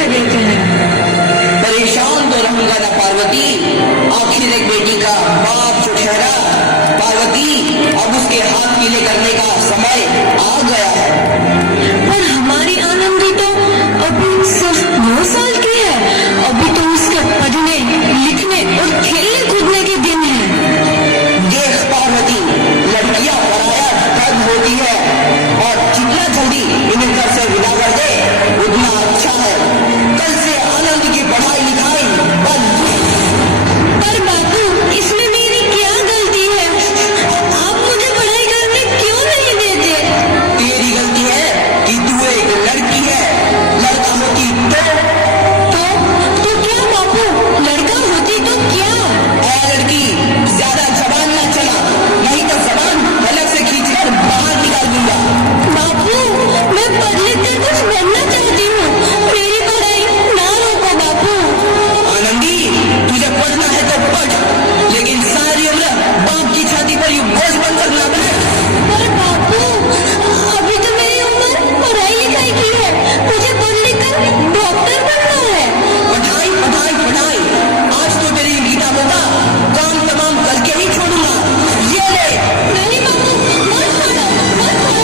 कर देते हैं। परेशान तो रहूंगा ना पार्वती, आखिर एक बेटी का बाप जो ठहरा। पार्वती, अब उसके हाथ पीले करने का समय आ गया है। पर हमारी आनंदी तो अभी सिर्फ 9 साल की है। अभी तो उसके पढ़ने लिखने और खेलने कूदने के दिन है। देख पार्वती, लड़कियां पराया धन होती है और जितना जल्दी इन्हें घर से विदा कर दे उतना अच्छा है। कल से आनंद की पढ़ाई लिखाई बंद। पर बापू, इसमें मेरी क्या गलती है? आप मुझे पढ़ाई करने क्यों नहीं देते? तेरी गलती है कि तू एक लड़की है। लड़का होती तो क्या बापू? लड़का होती तो क्या? लड़की, ज्यादा जबान ना चला, नहीं तो जबान अलग से खींचकर बाहर निकाल दूंगा। बापू, मैं पढ़ लिख कर कुछ बनना चाहती हूँ। मेरी पढ़ाई ना रोको बापू। आनंदी, तुझे पढ़ना है तो पढ़, लेकिन सारी उम्र बाप की छाती पर यूं बोझ बनकर ना बैठ। पर बापू, अभी तो मेरी उम्र पढ़ाई लिखाई की है। मुझे पढ़ लिख कर डॉक्टर बनना है। पढ़ाई पढ़ाई पढ़ाई, आज तो तेरी इन किताबों का काम तमाम करके ही छोड़ूंगा। ये ले। नहीं बापू, मत पढ़ो बापू।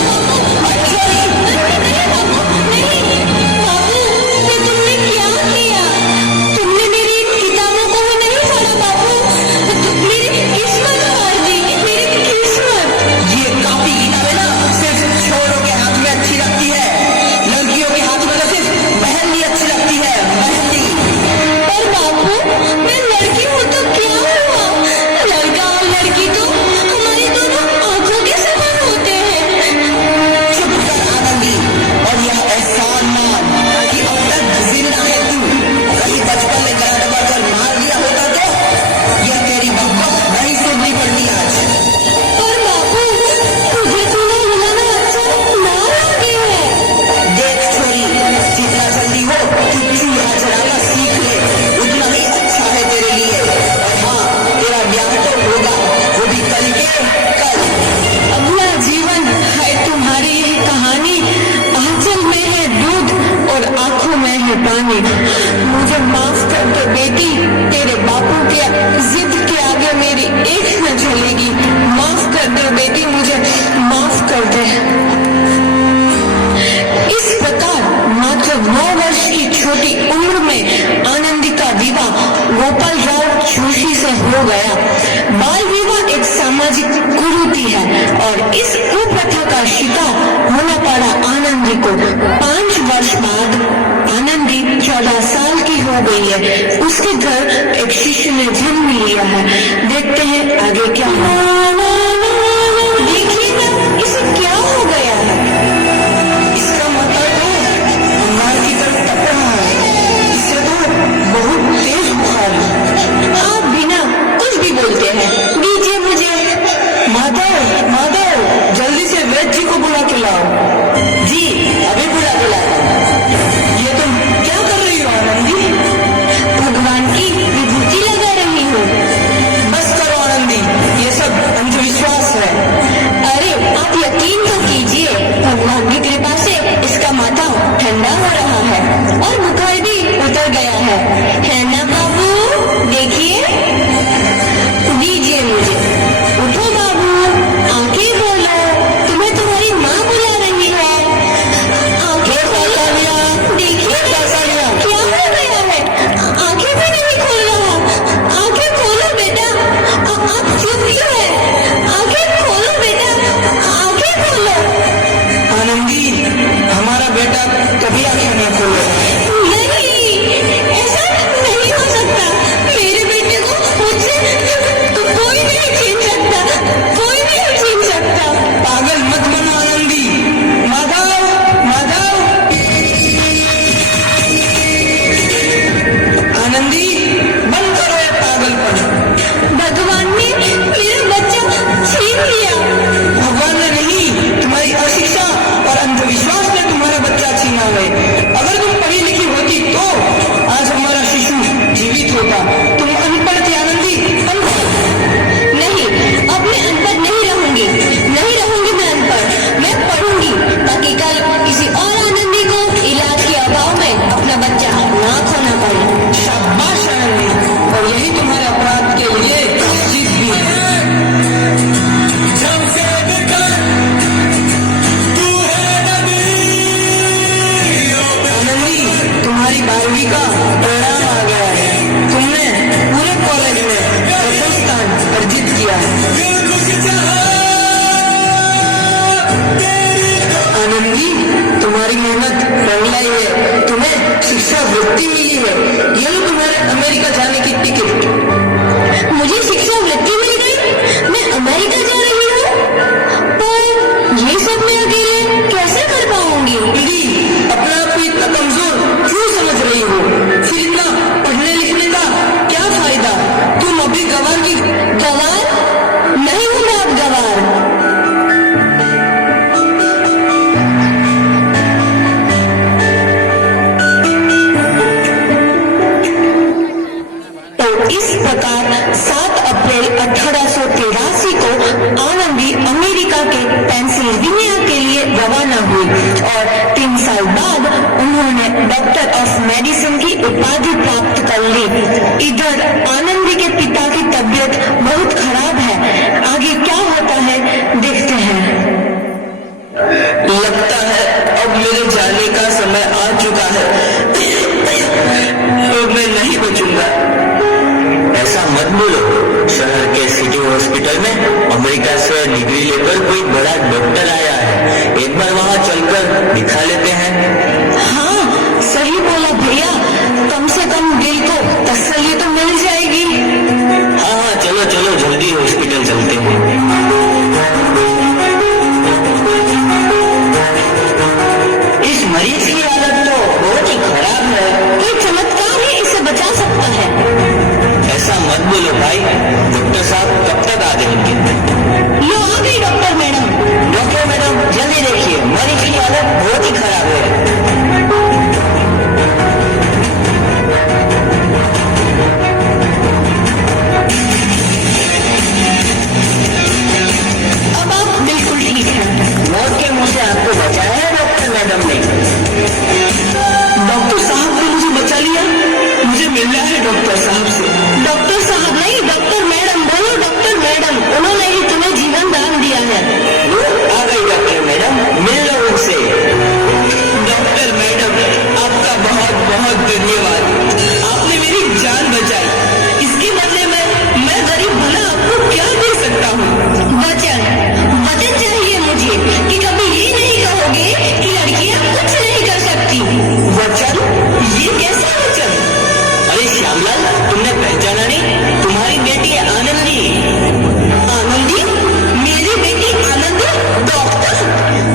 नहीं बापू, नहीं। बापू, ये तुमने क्या किया? तुमने मेरी किताबों को भी नहीं पढ़ा बापू। मेरी किस्मत हार दी, मेरी किस्मत। ये कापी किताबें ना सिर्फ छोरों के हाथ में अच्छी लगती है। लड़कियों के हाथ में तो सिर्फ मेहंदी अच्छी लगती है, मेहंदी। पर बापू, मैं लड़की हूँ तो क्या हुआ? लड़का और लड़की तो हमारी दोनों आंखों के समान होते हैं। चुप कर आनंदी, और यह एहसान मान कि अब तक जिंदा है तू। कहीं बचपन में गला दबाकर मार दिया होता तो यह तेरी बकवास नहीं सुननी पड़ती आज। पर बापू, मुझे तुम्हें रुलाना अच्छा ना लगे है। देख छोरी, जितना जल्दी हो तू चूल्हा जलाना सीख ले, उतना ही अच्छा है तेरे लिए। और हाँ, तेरा ब्याह तो होगा, वो भी कल के कल। अगला जीवन है तुम्हारी यही कहानी। आंचल में है दूध और आंखों में है पानी। मुझे माफ कर दे बेटी, तेरे बापू के जिद के आगे मेरी एक न चलेगी। माफ कर दे बेटी, मुझे माफ कर दे। इस प्रकार मात्र 9 वर्ष की छोटी उम्र में आनंदी का विवाह गोपाल राव जोशी से हो गया। बाल विवाह एक सामाजिक कुरीति है और इस कुप्रथा का शिकार होना पड़ा आनंदी को। 5 वर्ष बाद आनंदी 14 साल की हो गई है। उसके घर एक शिशु ने जन्म लिया है। देखते हैं आगे क्या हुआ। देखिए ना, इसे क्या हो गया है? इसका मतलब तो अंगार की तरफ टप रहा है। इससे तो बहुत तेज बुखार है। आप बिना कुछ भी बोलते हैं। दीजिए मुझे। माधव, माधव, जल्दी से वैद्य जी को बुला के लाओ। जी, अभी बुला के लाता हूं। ये तुम क्या कर रही हो आनंदी? भगवान की विभूति लगा रही हूँ। बस करो आनंदी, ये सब जिंदगी का परिणाम आ गया है। तुमने पूरे कॉलेज में प्रथम स्थान अर्जित किया है। आनंदी, तुम्हारी मेहनत रंग लाई है। तुम्हें शिक्षा वृत्ति मिली है। ये लो तुम्हारे अमेरिका जाने की टिकट। मुझे शिक्षा वृत्ति मिल गई, मैं अमेरिका जा रही हूँ। पर ये सब मैं अकेले कैसे कर पाऊंगी? दीदी, अपना आप को इतना कमजोर क्यों समझ रही हो? फिर इतना पढ़ने लिखने का क्या फायदा? तुम अभी गवार की गवार नहीं हूँ मैं अब गवार। तो इस प्रकार 7 अप्रैल 1883 को आनंदी अमेरिका के पेंसिल्वेनिया के लिए रवाना हुई और 3 साल बाद उन्होंने डॉक्टर ऑफ मेडिसिन की उपाधि प्राप्त कर ली। इधर आनंदी के पिता की तबीयत बहुत खराब है। आगे क्या होता है देखते हैं। लगता है अब मेरे जाने का समय आ चुका है। अब मैं नहीं बचूंगा। ऐसा मत बोलो। शहर के सिटी हॉस्पिटल में अमेरिका से डिग्री लेकर कोई बड़ा डॉक्टर आया है। एक बार वहाँ चलकर दिखा लेते हैं। हाँ, सही बोला भैया। कम से कम दिल को तसल्ली तो मिल जाएगी। हाँ हाँ, चलो चलो जल्दी हॉस्पिटल चलते हैं। इस मरीज की हालत तो बहुत ही खराब है। कोई चमत्कार ही इसे बचा सकता है। ऐसा मत बोलो भाई। डॉक्टर साहब कब तक आ जाएंगे? लो आ गई डॉक्टर मैडम। डॉक्टर मैडम जल्दी देखिए, मरीज की हालत बहुत ही खराब है। अब आप बिल्कुल ठीक हैं। मौत के मुंह से आपको बचाया है डॉक्टर मैडम ने। डॉक्टर साहब ने मुझे बचा लिया। मुझे मिलना है डॉक्टर साहब से। डॉक्टर साहब नहीं, डॉक्टर मैडम बोलो। डॉक्टर मैडम, उन्होंने ही तुम्हें जीवन दान दिया है। आ गई डॉक्टर मैडम, मिल लो उनसे। डॉक्टर मैडम, आपका बहुत बहुत धन्यवाद। आपने मेरी जान बचाई। इसके बदले में मैं गरीब भला आपको क्या दे सकता हूँ? वचन चाहिए मुझे कि कभी ये नहीं कहोगे कि लड़कियां कुछ नहीं कर सकती। वचन? ये कैसा वचन? अरे श्यामलाल, तुमने पहचाना नहीं? तुम्हारी बेटी है आनंदी। आनंदी? मेरी बेटी आनंदी? डॉक्टर?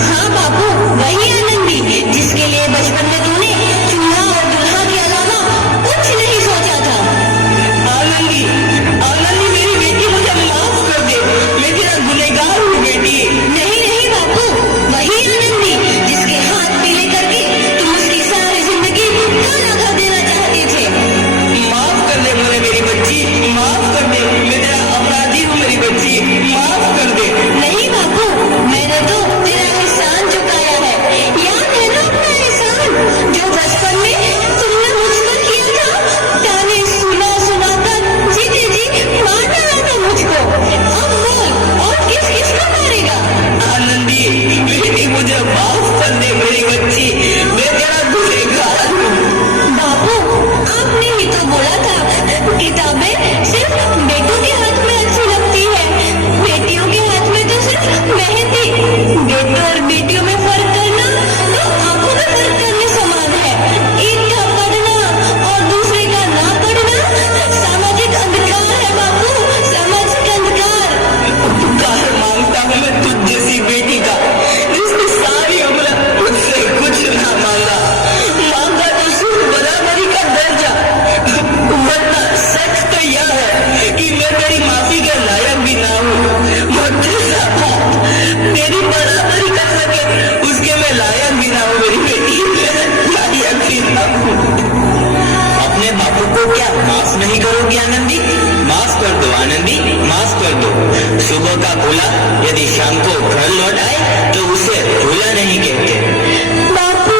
हाँ बापू, वही आनंदी जिसके लिए बचपन में तूने चूल्हा और दुल्हा के अलावा कुछ नहीं सोचा था। आनंदी, आनंदी मेरी बेटी, मुझे माफ कर दे। मैं तेरा गुनहगार हूँ बेटी। नहीं नहीं बापू, वही आनंदी जिसके हाथ पीले करके तुम उसकी सारी जिंदगी काला कर देना चाहते थे। माफ कर दे मुझे मेरी बच्ची, माफ कर दे। मैं तेरा अपराधी हूँ मेरी बच्ची, माफ कर दे। नहीं बापू, मैंने तो तेरा एहसान चुकाया है। याद है ना अपना एहसान जो बचपन में तुमने मुझ पर किया था? ताने सुना सुनाकर जीते जी मार डाला था मुझको। अब बोल, और किस किस को मारेगा? आनंदी बेटी, मुझे माफ कर दे मेरी बच्ची। मैं तेरा गुनहगार हूँ। बापू, आपने ही तो बोला था किताबें सिर्फ बेटों के हाथ में अच्छी लगती है, बेटियों के हाथ में तो सिर्फ मेहंदी। बेटों और बेटियों में फर्क करना तो आंखों में फर्क करने समान है। एक का पढ़ना और दूसरे का ना पढ़ना सामाजिक अंधकार है बापू, सामाजिक अंधकार। उपकार मांगता हूँ मैं तुझ जैसी बेटी का, जिसने सारी उम्र मुझसे कुछ ना मांगा। मांगा तो सिर्फ बराबरी का दर्जा। वरना सच तो यह है कि मैं तेरी माफी के लायक भी ना हूँ। मुझे तेरी बराबरी कर सके उसके मैं लायक भी ना हूँ मेरी बेटी, लायक भी ना हूँ। अपने बापू को क्या माफ नहीं करोगी आनंदी? माफ कर दो आनंदी, माफ कर दो। सुबह का भूला यदि शाम को घर लौट आए तो उसे भूला नहीं कहते। बापू,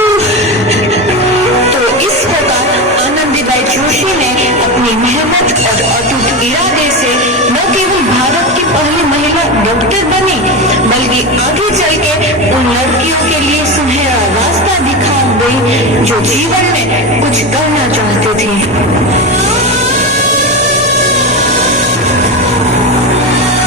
तो इस प्रकार आनंदीबाई जोशी ने अपनी मेहनत और अटूट इरादे से न केवल भारत की पहली महिला डॉक्टर बनी, बल्कि आगे चल के उन लड़कियों के लिए सुनहरा रास्ता दिखा गई जो जीवन